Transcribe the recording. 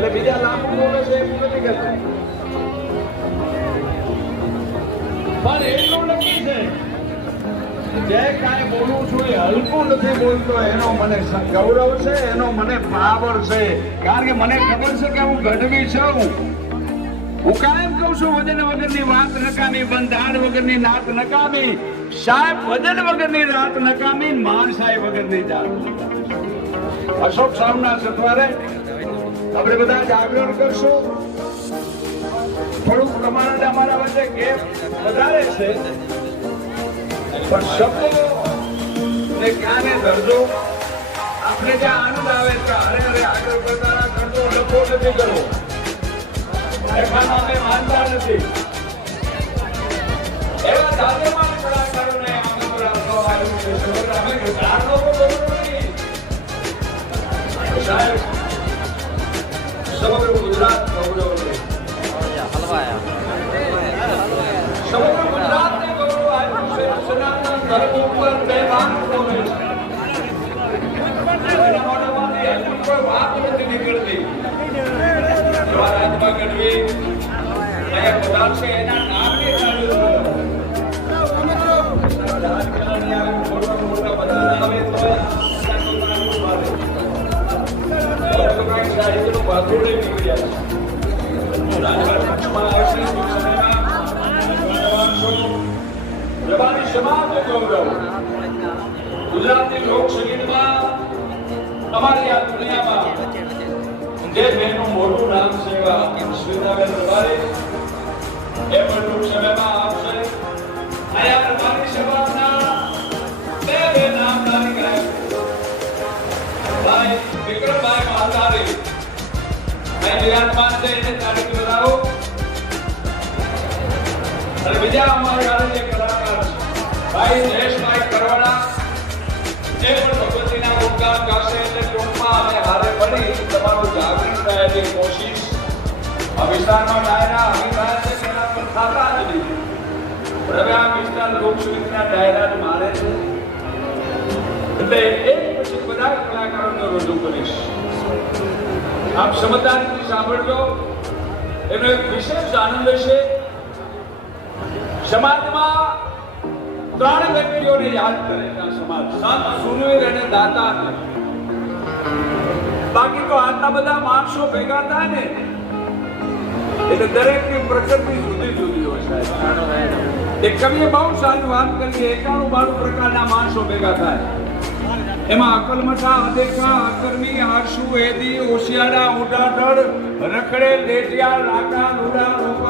એટલે બીજા લાંબુ બોલે છે એમ નથી કહેતા? પણ એટલું નક્કી છે જે કાંઈ બોલું છું એ હલકું નથી બોલતો, એનો મને ગૌરવ છે, એનો મને પાવર છે. કારણ કે મને ખબર છે કે હું ગઢવી છું. હું કાયમ કહું છું, વજન વગરની વાત નકામી બંધાણ વગરની નાત નકામી, સાહેબ, વજન વગરની રાત નકામી માન સાહેબ વગરની જાત. અશોક સામના સત્વારે આપણે બધા જાગરણ કરશું. થોડુંક પ્રમાણે અમારા વચ્ચે ગેપ વધારે છે. પણ શબ્દો ને ક્યાંને ધરજો? આપણે જ્યાં આનંદ આવે છે, અરે અરે, આગળ કરતા કરતો લખો નથી કરવો એમાં અમે માનતા નથી. એવા દાદેમાન સમગ્ર ગુજરાત ગૌરવ છે સમગ્ર ગુજરાતને ગૌરવ આપ્યું છે સનાતન ધર્મ ઉપર બેભાન બોલે છે એના મોઢામાંથી હજુ કોઈ વાત નથી નીકળતી એવા રાજમાં ગઢવી અહીંયા પધારશે એના નામને બેનનું મોટું નામ એવા સ્મિતાબેન રબારી. વિક્રમભાઈ મહાતારી કોશિશ. આ ડાયરા અભિપ્રાય છે થતા જ નહીં. પણ હવે આ ડાયરા મારે છે. એટલે એક રજૂ કરીશ. આપ સમજદારીથી સાંભળજો. એનો એક વિશેષ આનંદ છે. સમાજમાં ત્રણ વ્યક્તિઓને યાદ કરે સમાજ. સંત સુરવીર અને દાતા બાકી તો આટલા બધા માણસો ભેગા થાય ને એટલે દરેકની પ્રકૃતિ જુદી જુદી હોય સાહેબ. એક કવિએ બહુ સારી વાત કરી એકાણું બાણું પ્રકારના માણસો ભેગા થાય. એમાં અકલમઠા અદેખા અકર્મી આરસુ એદી ઓશિયાળા ઉડાડળ રખડે લેટિયા રાકા લુડા રોકાડા